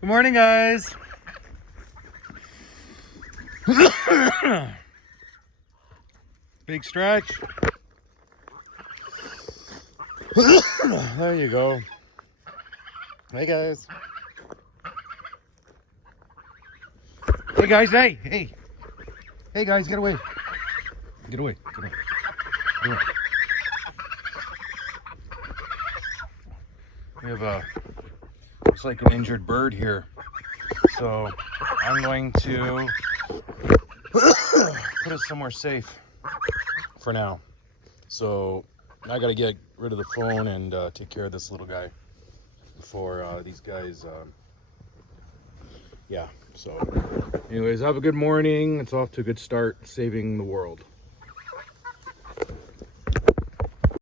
Good morning, guys. Big stretch. There you go. Hey, guys. Hey, guys. Hey. Hey, guys, get away. Get away. Get away. Get away. We have looks like an injured bird here. So I'm going to put us somewhere safe for now. So I got to get rid of the phone and take care of this little guy before these guys, yeah. So anyways, have a good morning. It's off to a good start saving the world.